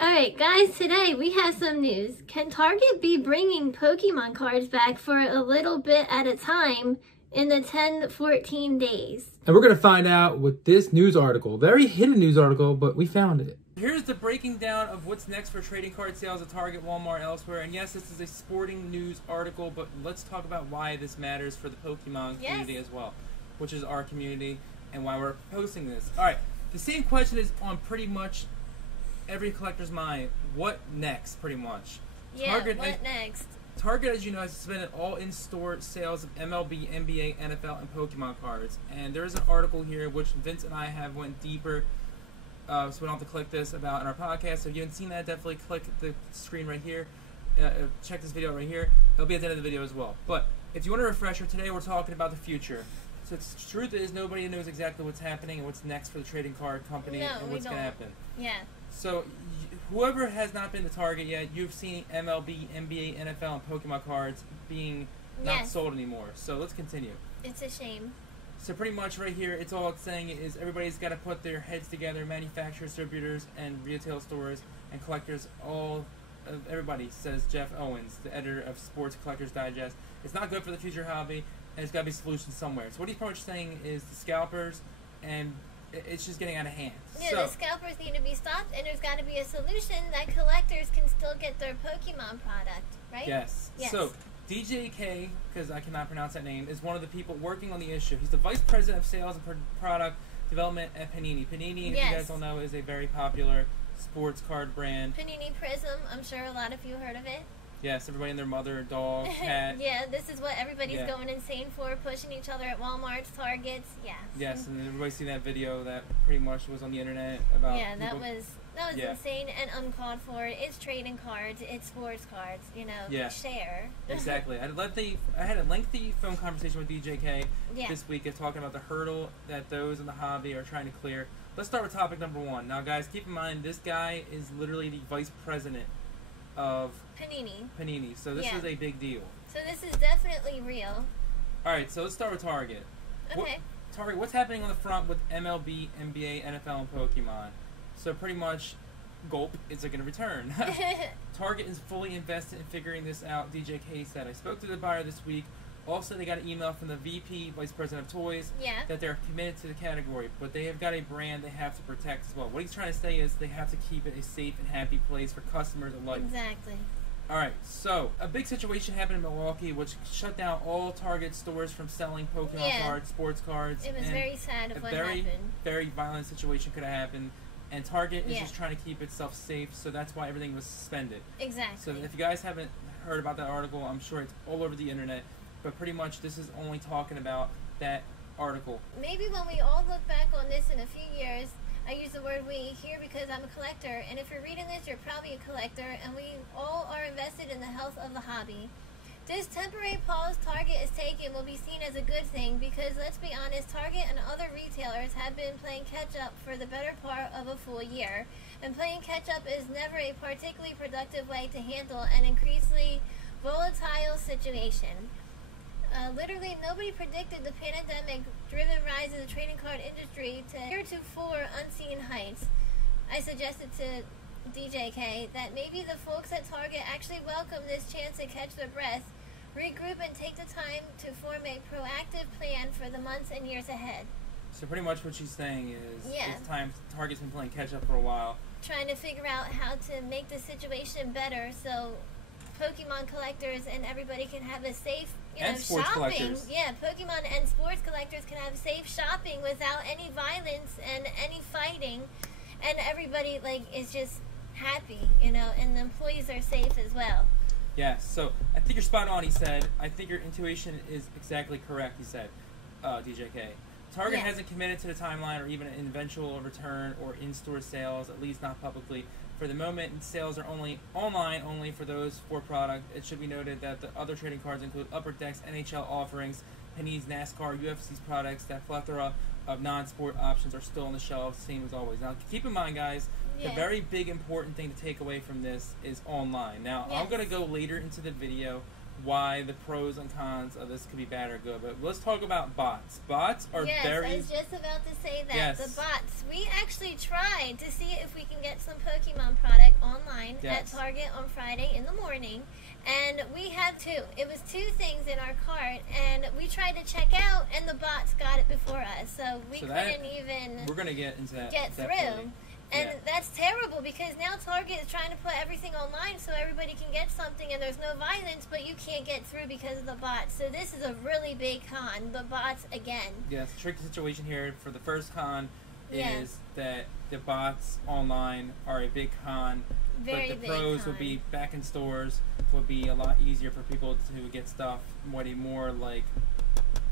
Alright guys, today we have some news. Can Target be bringing Pokemon cards back for a little bit at a time in the 10-14 days? And we're going to find out with this news article. Very hidden news article, but we found it. Here's the breaking down of what's next for trading card sales at Target, Walmart, elsewhere. And yes, this is a sporting news article, but let's talk about why this matters for the Pokemon community as well, which is our community, and why we're posting this. Alright, the same question is on pretty much every collector's mind. What next, pretty much? Yeah, Target, what next? Target, as you know, has suspended all in-store sales of MLB, NBA, NFL, and Pokemon cards. And there's an article here which Vince and I have went deeper, so we don't have to click this, about in our podcast. So if you haven't seen that, definitely click the screen right here. Check this video right here. It'll be at the end of the video as well. But if you want a refresher, today we're talking about the future. So the truth is, nobody knows exactly what's happening and what's next for the trading card company and what's going to happen. Yeah. So whoever has not been to Target yet, you've seen MLB, NBA, NFL, and Pokemon cards being not sold anymore. So let's continue. It's a shame. So pretty much right here, it's all it's saying is everybody's got to put their heads together, manufacturers, distributors, and retail stores and collectors, everybody, says Jeff Owens, the editor of Sports Collectors Digest. It's not good for the future hobby, and it's got to be solutions somewhere. So what he's pretty much saying is the scalpers, and it's just getting out of hand. Yeah, the scalpers need to be stopped, and there's got to be a solution that collectors can still get their Pokemon product, right? Yes. So DJK, because I cannot pronounce that name, is one of the people working on the issue. He's the vice president of sales and product development at Panini. Panini, if you guys don't know, is a very popular sports card brand. Panini Prism, I'm sure a lot of you heard of it. Yes, everybody and their mother, dog, cat. Yeah, this is what everybody's going insane for, pushing each other at Walmart's, Targets, Yes, and everybody seen that video that pretty much was on the internet about that was insane and uncalled for. It's trading cards, it's sports cards, you know, share. Exactly. I had a lengthy phone conversation with DJK this week talking about the hurdle that those in the hobby are trying to clear. Let's start with topic number one. Now, guys, keep in mind, this guy is literally the vice president of Panini. So this is a big deal. So this is definitely real. Alright, so let's start with Target. Okay. Target, what's happening on the front with MLB, NBA, NFL, and Pokemon? So pretty much, gulp, is it going to return? Target is fully invested in figuring this out, DJK said. I spoke to the buyer this week. Also, they got an email from the VP, Vice President of Toys, that they're committed to the category, but they have got a brand they have to protect as well. What he's trying to say is they have to keep it a safe and happy place for customers alike. Exactly. Alright, so a big situation happened in Milwaukee, which shut down all Target stores from selling Pokemon cards, sports cards. It was very sad of what happened. Very violent situation could have happened. And Target is just trying to keep itself safe, so that's why everything was suspended. Exactly. So if you guys haven't heard about that article, I'm sure it's all over the internet. But pretty much this is only talking about that article. Maybe when we all look back on this in a few years, I use the word we here because I'm a collector, and if you're reading this, you're probably a collector, and we all are invested in the health of the hobby. This temporary pause Target is taking will be seen as a good thing because, let's be honest, Target and other retailers have been playing catch-up for the better part of a full year, and playing catch-up is never a particularly productive way to handle an increasingly volatile situation. Literally, nobody predicted the pandemic-driven rise of the trading card industry to heretofore unseen heights. I suggested to DJK that maybe the folks at Target actually welcome this chance to catch their breath, regroup, and take the time to form a proactive plan for the months and years ahead. So pretty much what she's saying is it's time. Target's been playing catch-up for a while. Trying to figure out how to make the situation better so Pokemon collectors and everybody can have a safe, sports shopping. Collectors. Yeah, Pokemon and sports collectors can have safe shopping without any violence and any fighting, and everybody is just happy, and the employees are safe as well. Yeah, so I think you're spot on, he said. I think your intuition is exactly correct, he said, DJK. Target hasn't committed to the timeline or even an eventual return or in-store sales, at least not publicly. For the moment, sales are only online only for those for product. It should be noted that the other trading cards include Upper Decks, NHL offerings, Panini's NASCAR, UFC's products. That plethora of non-sport options are still on the shelves, same as always. Now, keep in mind, guys, the very big important thing to take away from this is online. Now, I'm going to go later into the video why the pros and cons of this could be bad or good. But let's talk about bots. Bots are very... Yes, I was just about to say that. The bots. We actually tried to see if we can get some Pokemon product on line Yes. at Target on Friday in the morning, and we had two. It was two things in our cart, and we tried to check out, and the bots got it before us, so we couldn't even we're gonna get into that. get definitely. through. And Yeah. that's terrible because now Target is trying to put everything online so everybody can get something and there's no violence, but you can't get through because of the bots. So this is a really big con, the bots again. Yes, tricky situation here for the first con Yeah. is that the bots online are a big con, Very but the big pros will con. be back in stores, will be a lot easier for people to get stuff at a more like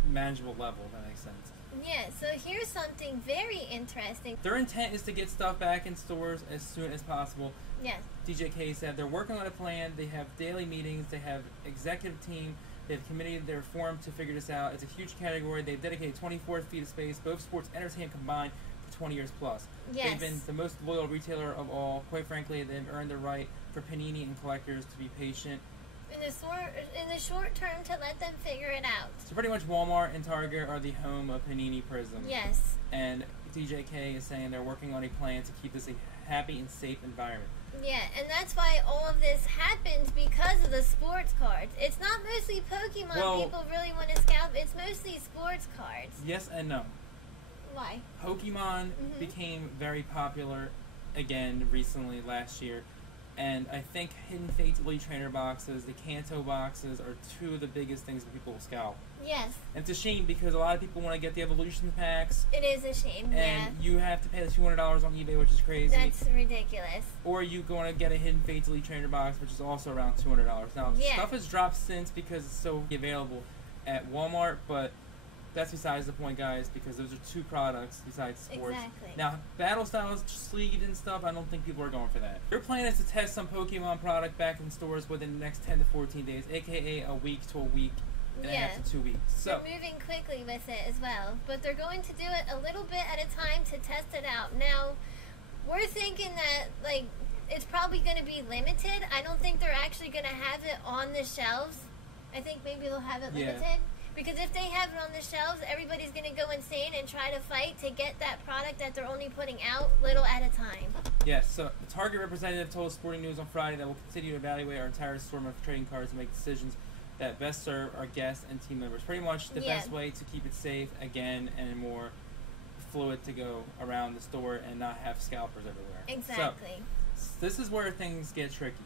manageable level, if that makes sense. Yeah, so here's something very interesting. Their intent is to get stuff back in stores as soon as possible. Yes. DJK said they're working on a plan, they have daily meetings, they have executive team, they've committed their formed to figure this out. It's a huge category. They've dedicated 24 feet of space, both sports and entertainment combined, for 20 years plus. Yes. They've been the most loyal retailer of all. Quite frankly, they've earned the right for Panini and collectors to be patient. In the short term to let them figure it out. So pretty much Walmart and Target are the home of Panini Prism. Yes. And DJK is saying they're working on a plan to keep this a happy and safe environment. Yeah, and that's why all of this happens because of the sports cards. It's not mostly Pokemon people really want to scalp. It's mostly sports cards. Yes and no. Why? Pokemon became very popular again recently last year. And I think Hidden Fates Elite Trainer boxes, the Kanto boxes, are two of the biggest things that people will scalp. Yes. And it's a shame because a lot of people want to get the Evolution packs. It is a shame, And you have to pay the $200 on eBay, which is crazy. That's ridiculous. Or you go to get a Hidden Fates Elite Trainer box, which is also around $200. Now, stuff has dropped since because it's so available at Walmart, but that's besides the point, guys, because those are two products besides sports. Exactly. Now, battle styles, sleeved and stuff, I don't think people are going for that. Their plan is to test some Pokemon product back in stores within the next 10 to 14 days, aka a week to a week and a half to 2 weeks. So they're moving quickly with it as well, but they're going to do it a little bit at a time to test it out. Now, we're thinking that, like, it's probably going to be limited. I don't think they're actually going to have it on the shelves. I think maybe they'll have it limited. Because if they have it on the shelves, everybody's going to go insane and try to fight to get that product that they're only putting out little at a time. Yes, so the Target representative told Sporting News on Friday that we'll continue to evaluate our entire assortment of trading cards and make decisions that best serve our guests and team members. Pretty much the best way to keep it safe, again, and more fluid to go around the store and not have scalpers everywhere. Exactly. So, this is where things get tricky.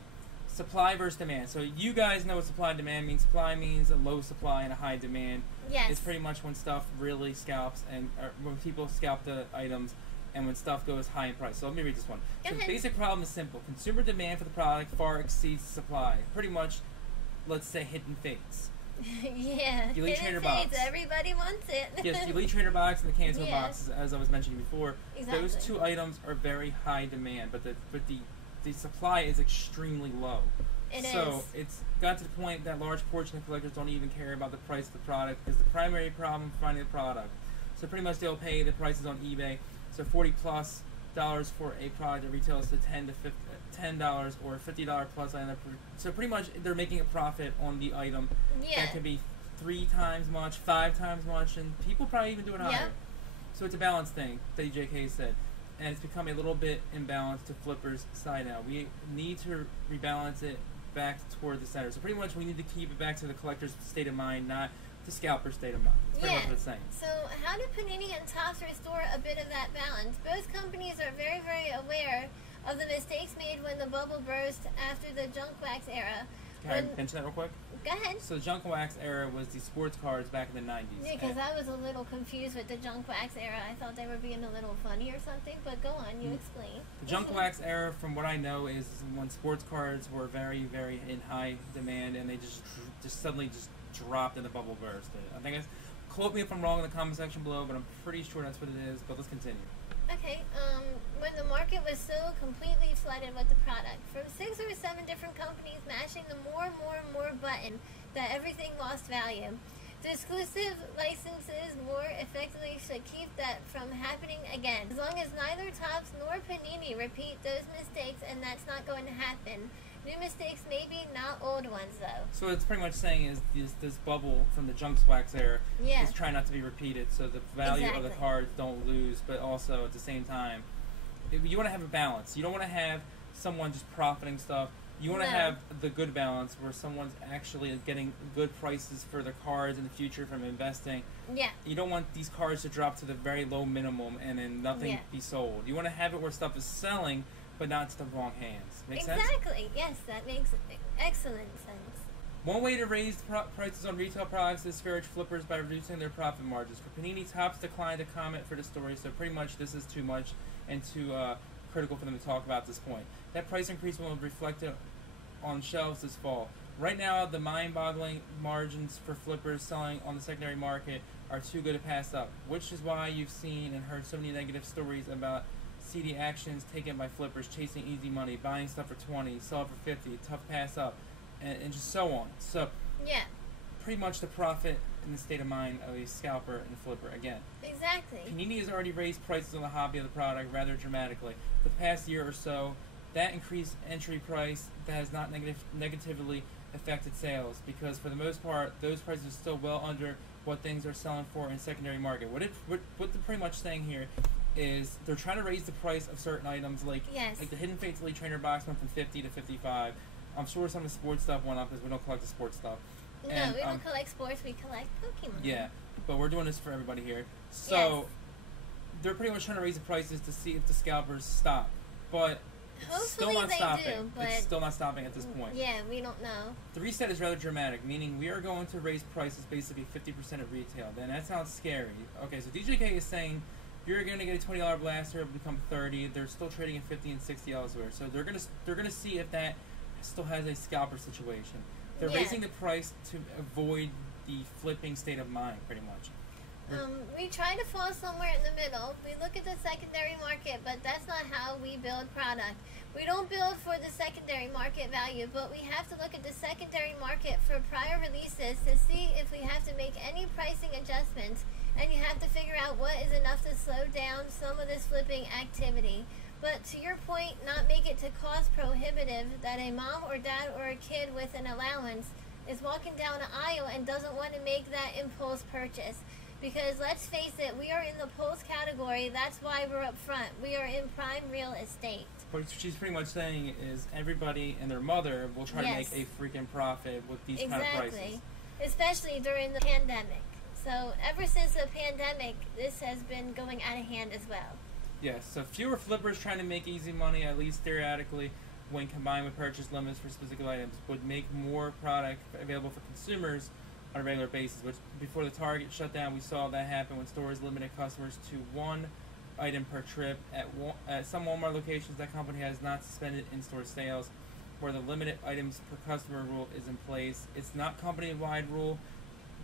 Supply versus demand. So you guys know what supply and demand means. Supply means a low supply and a high demand. Yes. It's pretty much when stuff really scalps and when people scalp the items and when stuff goes high in price. So let me read this one. So the basic problem is simple. Consumer demand for the product far exceeds supply. Pretty much, let's say Hidden Fates. Yeah. Elite Trainer box. Everybody wants it. Yes, the Elite Trainer box and the Kanto box, as I was mentioning before. Exactly. Those two items are very high demand, but the supply is extremely low. So it's got to the point that large portion of collectors don't even care about the price of the product because the primary problem is finding the product. So pretty much they'll pay the prices on eBay. So $40+ for a product that retails to $10 or $50 plus item. So pretty much they're making a profit on the item. That could be 3 times much, 5 times much, and people probably even do it higher. So it's a balance thing, DJK said. And it's become a little bit imbalanced to Flipper's side now. We need to rebalance it back toward the center. So pretty much we need to keep it back to the collector's state of mind, not the scalper's state of mind. That's pretty much what it's saying. So how do Panini and Topps restore a bit of that balance? Both companies are very, very aware of the mistakes made when the bubble burst after the junk wax era. Can I mention that real quick? Go ahead. So the junk wax era was the sports cards back in the 90s. Yeah, because I was a little confused with the junk wax era. I thought they were being a little funny or something, but go on, you explain. The junk wax era, from what I know, is when sports cards were very, very in high demand, and they just suddenly just dropped and the bubble burst. I think quote me if I'm wrong in the comment section below, but I'm pretty sure that's what it is. But let's continue. Okay, when the market was so completely flooded with the product, from 6 or 7 different companies mashing the more button, that everything lost value. The exclusive licenses more effectively should keep that from happening again. As long as neither Topps nor Panini repeat those mistakes, and that's not going to happen. New mistakes maybe, not old ones though. So what it's pretty much saying is this bubble from the junk wax era is trying not to be repeated, so the value of the cards don't lose, but also at the same time, you want to have a balance. You don't want to have someone just profiting stuff. You want to No. have the good balance where someone's actually getting good prices for their cards in the future from investing. Yeah. You don't want these cards to drop to the very low minimum and then nothing be sold. You want to have it where stuff is selling, but not to the wrong hands. Make sense? Exactly. Yes, that makes excellent sense. One way to raise prices on retail products is discourage flippers by reducing their profit margins. For Panini, Topps declined to comment for the story, so pretty much this is too much and too critical for them to talk about at this point. That price increase will reflect it on shelves this fall. Right now, the mind-boggling margins for flippers selling on the secondary market are too good to pass up, which is why you've seen and heard so many negative stories about seedy actions taken by flippers chasing easy money, buying stuff for 20, sell it for 50, tough pass up, and just so on. So, Yeah. pretty much the profit in the state of mind of a scalper and flipper again. Exactly. Panini has already raised prices on the hobby of the product rather dramatically. For the past year or so, that increased entry price that has not negatively affected sales because for the most part, those prices are still well under what things are selling for in secondary market. What they're pretty much saying here is they're trying to raise the price of certain items like the Hidden Fates Elite Trainer box went from 50 to 55. I'm sure some of the sports stuff went up because we don't collect the sports stuff. No, And, we don't collect sports, we collect Pokemon. Yeah, but we're doing this for everybody here. So they're pretty much trying to raise the prices to see if the scalpers stop. But it's still Hopefully not they stopping. do, but It's still not stopping at this point. Yeah, we don't know. The reset is rather dramatic, meaning we are going to raise prices basically 50% at retail. Then that sounds scary. Okay, so DJK is saying you're going to get a $20 blaster, it'll become $30. They're still trading at $50 and $60 elsewhere. So they're gonna see if that still has a scalper situation. They're raising the price to avoid the flipping state of mind, pretty much. We try to fall somewhere in the middle. We look at the secondary market, but that's not how we build product. We don't build for the secondary market value, but we have to look at the secondary market for prior releases to see if we have to make any pricing adjustments, and you have to figure out what is enough to slow down some of this flipping activity. But to your point, not make it to cost prohibitive that a mom or dad or a kid with an allowance is walking down an aisle and doesn't want to make that impulse purchase. Because let's face it, we are in the pulse category. That's why we're up front. We are in prime real estate. What she's pretty much saying is everybody and their mother will try to make a freaking profit with these kind of prices. Especially during the pandemic. So ever since the pandemic, this has been going out of hand as well. Yes, so fewer flippers trying to make easy money, at least theoretically, when combined with purchase limits for specific items, would make more product available for consumers on a regular basis. Which before the Target shutdown, we saw that happen when stores limited customers to one item per trip. At some Walmart locations, that company has not suspended in-store sales, where the limited items per customer rule is in place. It's not company-wide rule.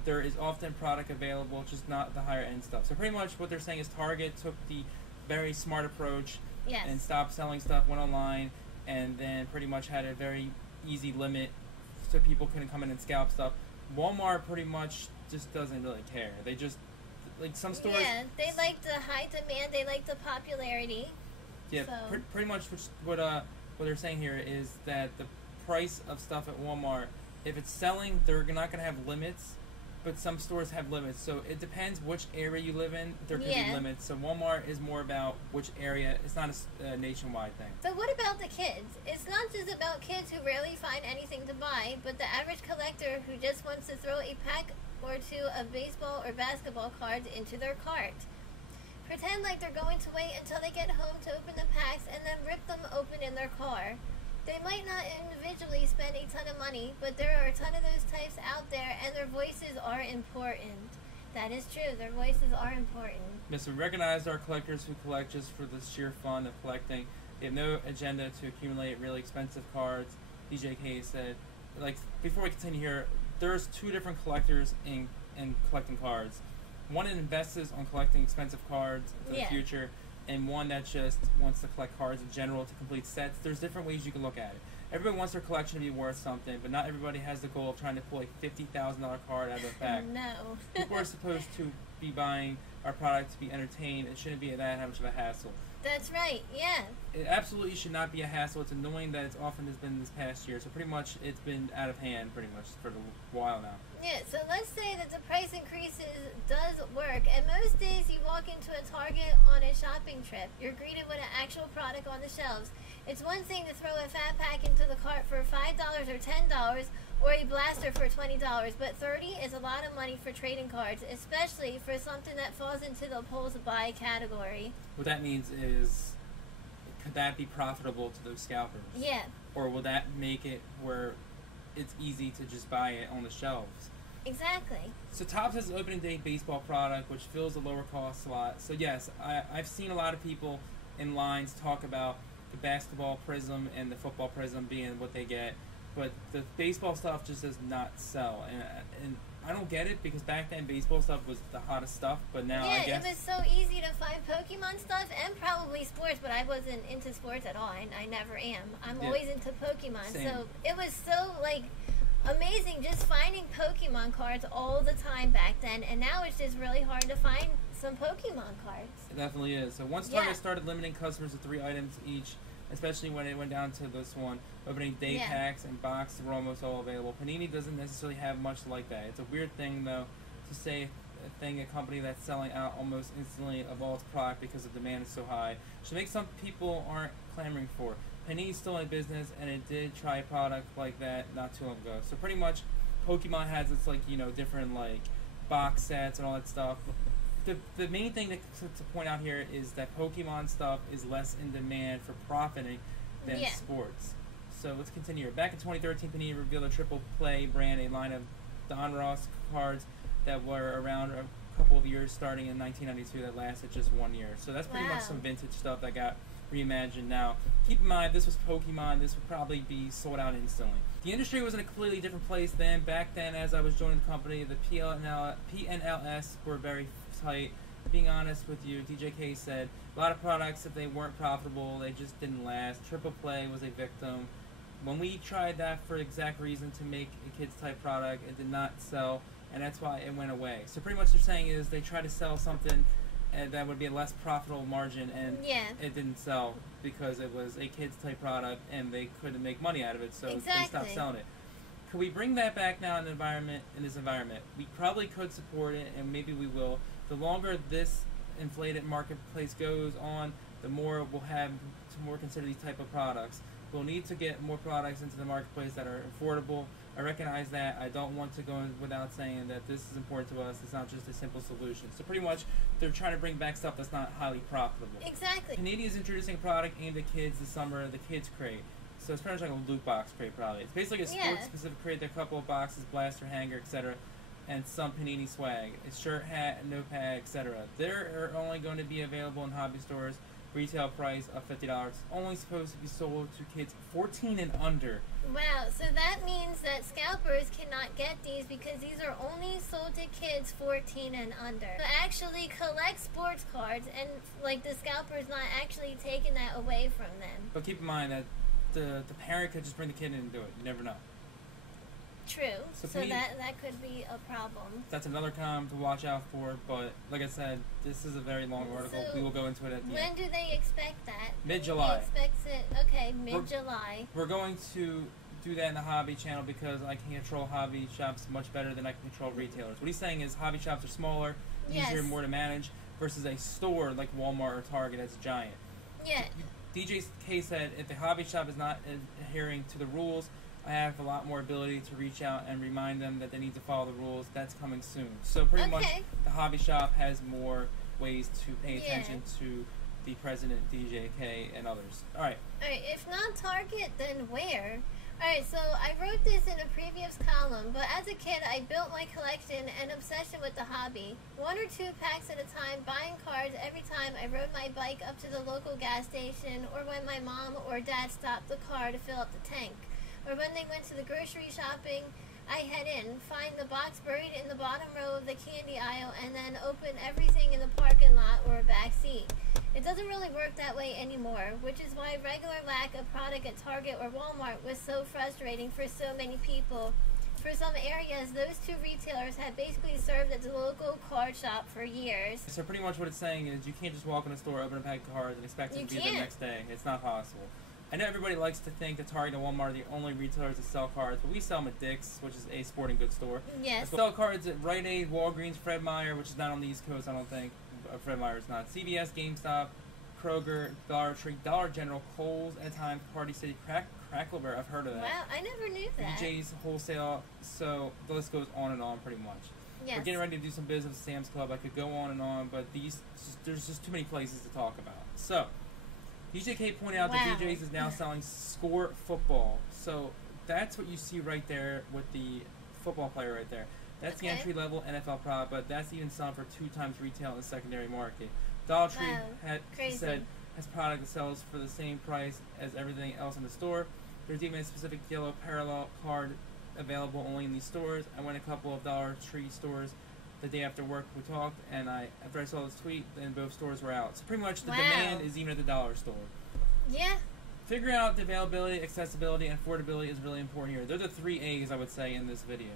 There is often product available, just not the higher-end stuff. So pretty much what they're saying is Target took the very smart approach and stopped selling stuff, went online, and then pretty much had a very easy limit so people couldn't come in and scalp stuff. Walmart pretty much just doesn't really care. They just, like some stores... Yeah, they like the high demand, they like the popularity. Yeah, so. Pretty much what they're saying here is that the price of stuff at Walmart, if it's selling, they're not going to have limits, but some stores have limits. So it depends which area you live in, there could be limits. So Walmart is more about which area. It's not a nationwide thing. So what about the kids? It's not just about kids who rarely find anything to buy, but the average collector who just wants to throw a pack or two of baseball or basketball cards into their cart. Pretend like they're going to wait until they get home to open the packs and then rip them open in their car. They might not individually spend a ton of money, but there are a ton of those types out there, and their voices are important. That is true. Their voices are important. Yes, we recognize our collectors who collect just for the sheer fun of collecting. They have no agenda to accumulate really expensive cards. DJK said, like, before we continue here, there's two different collectors in collecting cards. One that invests on collecting expensive cards for the future, and one that just wants to collect cards in general to complete sets. There's different ways you can look at it. Everybody wants their collection to be worth something, but not everybody has the goal of trying to pull a $50,000 card out of a pack. No. People are supposed to be buying our product to be entertained. It shouldn't be that much of a hassle. That's right, yeah. It absolutely should not be a hassle. It's annoying that it's often has been this past year. So pretty much it's been out of hand pretty much for a while now. Yeah, so let's say that the price increases does work. And most days you walk into a Target on a shopping trip. You're greeted with an actual product on the shelves. It's one thing to throw a fat pack into the cart for $5 or $10, or a blaster for $20, but $30 is a lot of money for trading cards, especially for something that falls into the pull to buy category. What that means is, could that be profitable to those scalpers? Yeah. Or will that make it where it's easy to just buy it on the shelves? Exactly. So Topps has an opening day baseball product, which fills a lower cost slot. So yes, I've seen a lot of people in lines talk about the basketball prism and the football prism being what they get, but the baseball stuff just does not sell. And I don't get it, because back then baseball stuff was the hottest stuff, but now I guess it was so easy to find Pokemon stuff and probably sports, but I wasn't into sports at all. I never am. I'm always into Pokemon. Same. So it was so like amazing just finding Pokemon cards all the time back then, and now it's just really hard to find some Pokemon cards. It definitely is. So once Target started limiting customers to 3 items each, especially when it went down to this one, opening day packs and boxes were almost all available. Panini doesn't necessarily have much like that. It's a weird thing, though, to say a company that's selling out almost instantly of all its product because the demand is so high should make some people aren't clamoring for. Panini's still in business, and it did try a product like that not too long ago. So pretty much, Pokemon has its different box sets and all that stuff. The main thing to point out here is that Pokemon stuff is less in demand for profiting than sports. So let's continue. Back in 2013, Panini revealed a triple play brand, a line of Don Ross cards that were around a couple of years, starting in 1992, that lasted just 1 year. So that's pretty much some vintage stuff that got reimagined now. Keep in mind, this was Pokemon. This would probably be sold out instantly. The industry was in a completely different place then. Back then, as I was joining the company, the PNLS were very tight. Being honest with you, DJK said a lot of products, if they weren't profitable, they just didn't last. Triple play was a victim. When we tried that for the exact reason to make a kids type product, it did not sell, and that's why it went away. So pretty much they're saying is they tried to sell something that would be a less profitable margin, and it didn't sell because it was a kids type product and they couldn't make money out of it, so they stopped selling it. Could we bring that back now in this environment? We probably could support it, and maybe we will. The longer this inflated marketplace goes on, the more we'll have to more consider these type of products. We'll need to get more products into the marketplace that are affordable. I recognize that. I don't want to go in without saying that this is important to us. It's not just a simple solution. So pretty much, they're trying to bring back stuff that's not highly profitable. Exactly. Panini is introducing a product aimed at kids this summer, the Kids Crate. So it's pretty much like a loot box crate, probably. It's basically a sports-specific crate. There are a couple of boxes, blaster, hanger, etc., and some Panini swag. It's shirt, hat, notepad, etc. They're only going to be available in hobby stores. Retail price of $50. Only supposed to be sold to kids 14 and under. Wow, so that means that scalpers cannot get these because these are only sold to kids 14 and under. So actually collect sports cards, and the scalper's not actually taking that away from them. But keep in mind that the parent could just bring the kid in and do it. You never know. True. So that could be a problem. That's another con to watch out for, but like I said, this is a very long article. We will go into it at the end. When do they expect that? Mid-July. Expects it. Okay, mid-July. We're going to do that in the hobby channel because I can control hobby shops much better than I can control retailers. What he's saying is hobby shops are smaller, easier, more to manage, versus a store like Walmart or Target that's giant. Yeah. DJ K said if the hobby shop is not adhering to the rules, I have a lot more ability to reach out and remind them that they need to follow the rules. That's coming soon. So pretty much the hobby shop has more ways to pay attention to the president, DJK, and others. Alright, if not Target, then where? Alright, so I wrote this in a previous column, but as a kid I built my collection and obsession with the hobby. 1 or 2 packs at a time, buying cards every time I rode my bike up to the local gas station, or when my mom or dad stopped the car to fill up the tank. Or when they went to the grocery shopping, I head in, find the box buried in the bottom row of the candy aisle, and then open everything in the parking lot or back seat. It doesn't really work that way anymore, which is why regular lack of product at Target or Walmart was so frustrating for so many people. For some areas, those 2 retailers have basically served as a local card shop for years. So pretty much what it's saying is you can't just walk in a store, open a pack of cards, and expect it to be there the next day. It's not possible. I know everybody likes to think that Target and Walmart are the only retailers that sell cards, but we sell them at Dick's, which is a sporting goods store. Yes. We sell cards at Rite Aid, Walgreens, Fred Meyer, which is not on the East Coast, I don't think. Fred Meyer is not. CVS, GameStop, Kroger, Dollar Tree, Dollar General, Kohl's, at times, Party City, Crackle Bear. I've heard of that. Wow, I never knew that. BJ's Wholesale. So the list goes on and on, pretty much. Yes. We're getting ready to do some business with Sam's Club. I could go on and on, but there's just too many places to talk about. So DJK pointed out that BJ's is now selling Score football. So that's what you see right there with the football player right there. That's the entry-level NFL product, but that's even selling for 2 times retail in the secondary market. Dollar Tree has product that sells for the same price as everything else in the store. There's even a specific yellow parallel card available only in these stores. I went a couple of Dollar Tree stores the day after work. We talked, and after I saw this tweet, then both stores were out. So pretty much the demand is even at the dollar store. Yeah. Figuring out the availability, accessibility, and affordability is really important here. They're the 3 A's, I would say, in this video.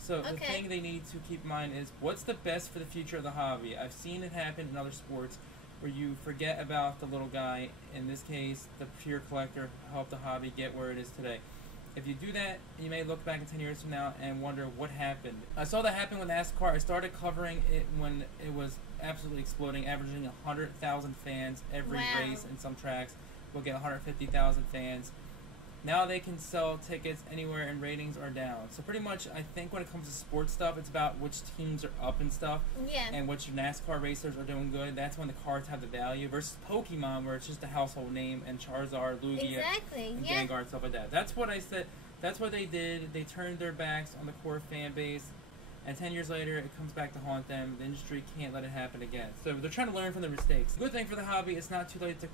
So the thing they need to keep in mind is what's the best for the future of the hobby. I've seen it happen in other sports where you forget about the little guy. In this case, the pure collector helped the hobby get where it is today. If you do that, you may look back in 10 years from now and wonder what happened. I saw that happen with NASCAR. I started covering it when it was absolutely exploding, averaging 100,000 fans every race, and some tracks will get 150,000 fans. Now they can sell tickets anywhere and ratings are down. So pretty much I think when it comes to sports stuff, it's about which teams are up and stuff. Yeah. And which NASCAR racers are doing good. That's when the cards have the value. Versus Pokemon, where it's just a household name, and Charizard, Lugia, and Gengar, and stuff like that. That's what I said. That's what they did. They turned their backs on the core fan base. And 10 years later, it comes back to haunt them. The industry can't let it happen again. So they're trying to learn from their mistakes. Good thing for the hobby, it's not too late to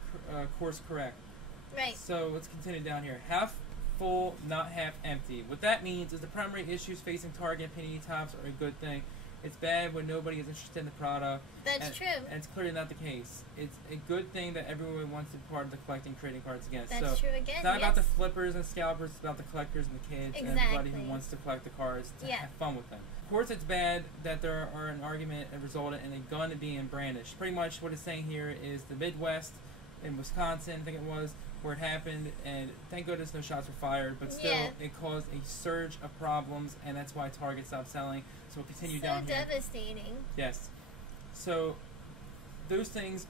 course correct. Right. So let's continue down here. Half full, not half empty. What that means is the primary issues facing Target and Panini tops are a good thing. It's bad when nobody is interested in the product. That's true. And it's clearly not the case. It's a good thing that everyone wants to be part of the collecting trading cards again. That's true again. It's not about the flippers and scalpers. It's about the collectors and the kids and everybody who wants to collect the cards to have fun with them. Of course, it's bad that there are an argument that resulted in a gun being brandished. Pretty much what it's saying here is the Midwest in Wisconsin, I think it was, where it happened, and thank goodness no shots were fired, but still it caused a surge of problems, and that's why Target stopped selling. So we'll continue down here. So devastating. Yes. So those things,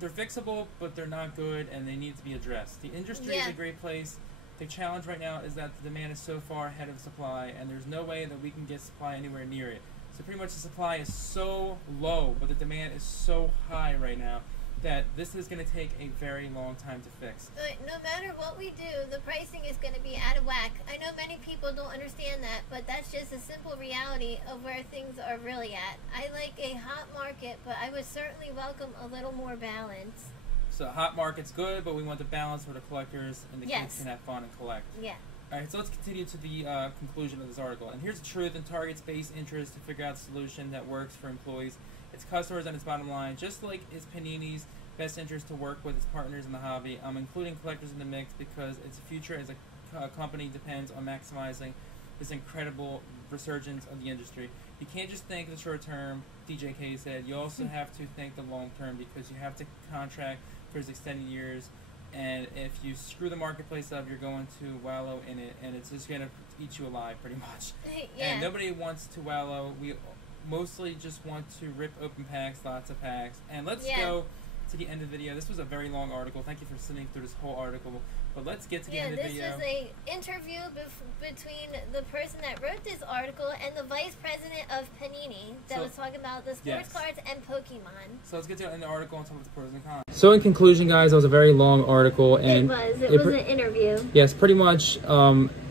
they're fixable, but they're not good, and they need to be addressed. The industry is a great place. The challenge right now is that the demand is so far ahead of supply, and there's no way that we can get supply anywhere near it. So pretty much the supply is so low, but the demand is so high right now that this is going to take a very long time to fix. No matter what we do, the pricing is going to be out of whack. I know many people don't understand that, but that's just a simple reality of where things are really at. I like a hot market, but I would certainly welcome a little more balance. So hot market's good, but we want the balance where the collectors and the kids can have fun and collect. Yeah. Alright, so let's continue to the conclusion of this article. And here's the truth: in Target's base interest to figure out a solution that works for employees, its customers, and its bottom line, just like it's Panini's best interest to work with its partners in the hobby. I'm including collectors in the mix because its future as a company depends on maximizing this incredible resurgence of the industry. You can't just think the short term, DJK said. You also have to think the long term, because you have to contract for its extended years. And if you screw the marketplace up, you're going to wallow in it, and it's just going to eat you alive, pretty much. And nobody wants to wallow. We mostly just want to rip open packs, lots of packs. And let's go to the end of the video. This was a very long article. Thank you for sitting through this whole article. But let's get to the end of the video. This was an interview between the person that wrote this article and the vice president of Panini that was talking about the sports cards and Pokemon. So let's get to the end of the article and talk about the pros and cons. So in conclusion, guys, that was a very long article. And it was an interview. Yes, pretty much.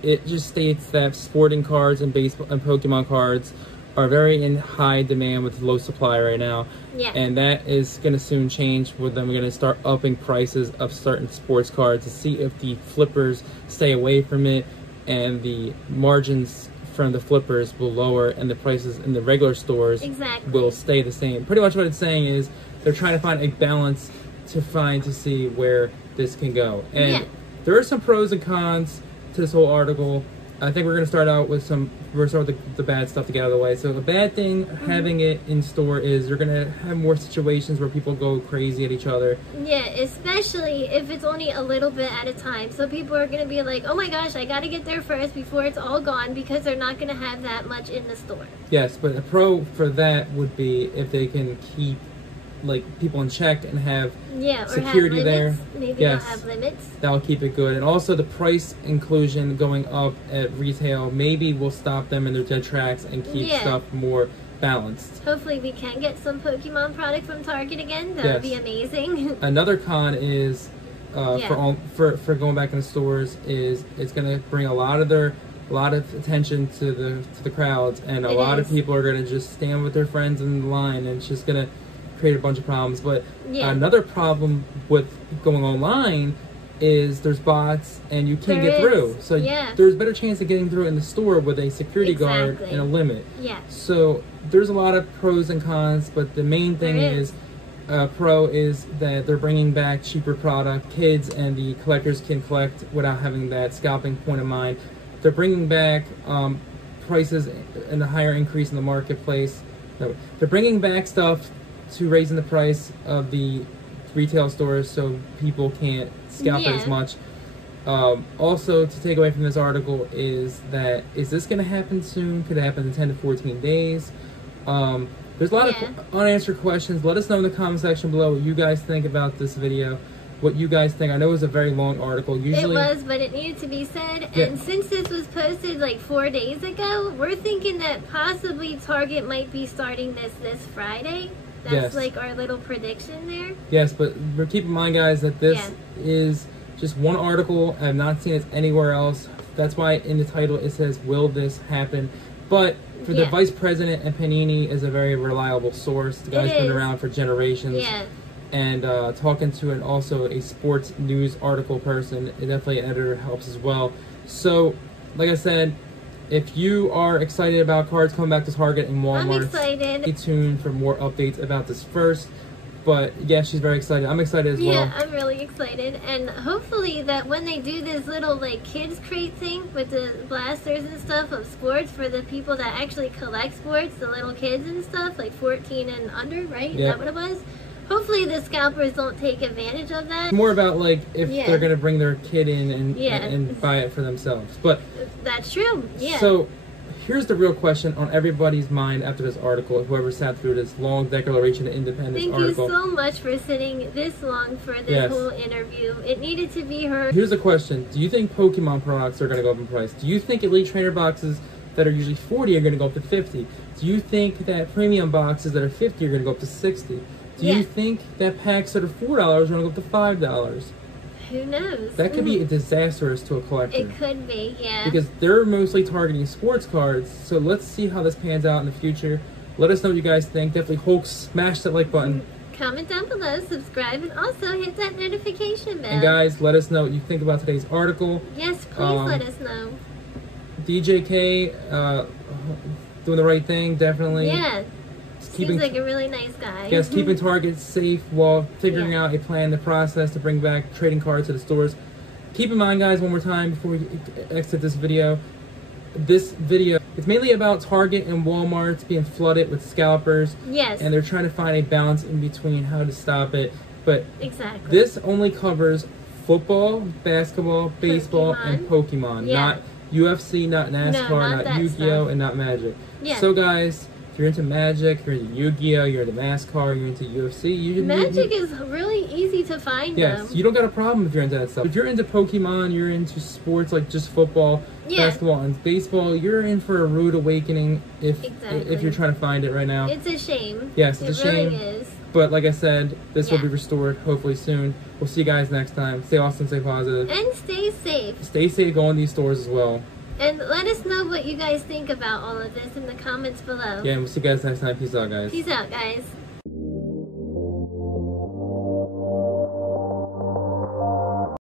It just states that sporting cards and baseball and Pokemon cards are very in high demand with low supply right now. Yeah. And that is going to soon change with them. We're going to start upping prices of certain sports cards to see if the flippers stay away from it, and the margins from the flippers will lower and the prices in the regular stores will stay the same. Pretty much what it's saying is they're trying to find a balance to see where this can go. And there are some pros and cons to this whole article. I think we're going to start out with the bad stuff to get out of the way. So a bad thing having it in store is you're going to have more situations where people go crazy at each other. Yeah, especially if it's only a little bit at a time. So people are going to be like, oh my gosh, I got to get there first before it's all gone, because they're not going to have that much in the store. Yes, but a pro for that would be if they can keep like people in check and have or security have there. limits. Maybe Yes. they'll have limits. That'll keep it good. And also the price inclusion going up at retail maybe will stop them in their dead tracks and keep stuff more balanced. Hopefully we can get some Pokemon product from Target again. That would be amazing. Another con is for going back in the stores is it's going to bring a lot of attention to the crowds, and a lot of people are going to just stand with their friends in the line, and it's just going to create a bunch of problems. But another problem with going online is there's bots and you can't get through. So there's a better chance of getting through in the store with a security guard and a limit. So there's a lot of pros and cons, but the main thing is pro is that they're bringing back cheaper product. Kids and the collectors can collect without having that scalping point of mind. They're bringing back prices and a higher increase in the marketplace. No, they're bringing back stuff to raising the price of the retail stores so people can't scalp it as much. Also, to take away from this article is that, is this going to happen soon? Could it happen in 10 to 14 days? There's a lot of unanswered questions. Let us know in the comment section below what you guys think about this video. What you guys think. I know it was a very long article. Usually, it was, but it needed to be said. And since this was posted like 4 days ago, we're thinking that possibly Target might be starting this Friday. That's like our little prediction there. Yes, but keep in mind, guys, that this is just one article. I have not seen it anywhere else. That's why in the title it says, will this happen? But for the vice president, and Panini is a very reliable source. The guy's been around for generations. And talking to also a sports news article person, definitely an editor helps as well. So, like I said, if you are excited about cards coming back to Target and Walmart, I'm excited. Stay tuned for more updates about this first. But yeah, she's very excited. I'm excited as well. Yeah, I'm really excited. And hopefully that when they do this little like kids crate thing with the blasters and stuff of sports for the people that actually collect sports, the little kids and stuff, like 14 and under, right? Is that what it was? Hopefully the scalpers don't take advantage of that. More about like if they're going to bring their kid in and buy it for themselves. But that's true. So here's the real question on everybody's mind after this article, whoever sat through this long Declaration of Independence article. Thank you so much for sitting this long for this whole interview. It needed to be heard. Here's a question. Do you think Pokemon products are going to go up in price? Do you think Elite Trainer boxes that are usually $40 are going to go up to $50? Do you think that premium boxes that are $50 are going to go up to $60? Do you think that packs that are $4 are going to go up to $5? Who knows? That could be disastrous to a collector. It could be, because they're mostly targeting sports cards. So let's see how this pans out in the future. Let us know what you guys think. Definitely Hulk, smash that like button. Comment down below, subscribe, and also hit that notification bell. And guys, let us know what you think about today's article. Yes, please let us know. DJK, doing the right thing, definitely. Yeah. Seems like a really nice guy. Yes, keeping Target safe while figuring out a plan, the process to bring back trading cards to the stores. Keep in mind, guys, one more time before we exit this video, it's mainly about Target and Walmart being flooded with scalpers. Yes. And they're trying to find a balance in between how to stop it. But this only covers football, basketball, baseball, and Pokemon. Not UFC, not NASCAR, not Yu-Gi-Oh, and not Magic. So, guys, if you're into Magic, if you're into Yu-Gi-Oh, you're into NASCAR, you're into UFC. Magic is really easy to find. Yes, you don't got a problem if you're into that stuff. If you're into Pokemon, you're into sports like just football, basketball, and baseball, you're in for a rude awakening if you're trying to find it right now. It's a shame. Yes, it's a shame. It really is. But like I said, this will be restored hopefully soon. We'll see you guys next time. Stay awesome, stay positive. And stay safe. Stay safe, go in these stores as well. And let us know what you guys think about all of this in the comments below. Yeah, and we'll see you guys next time. Peace out, guys. Peace out, guys.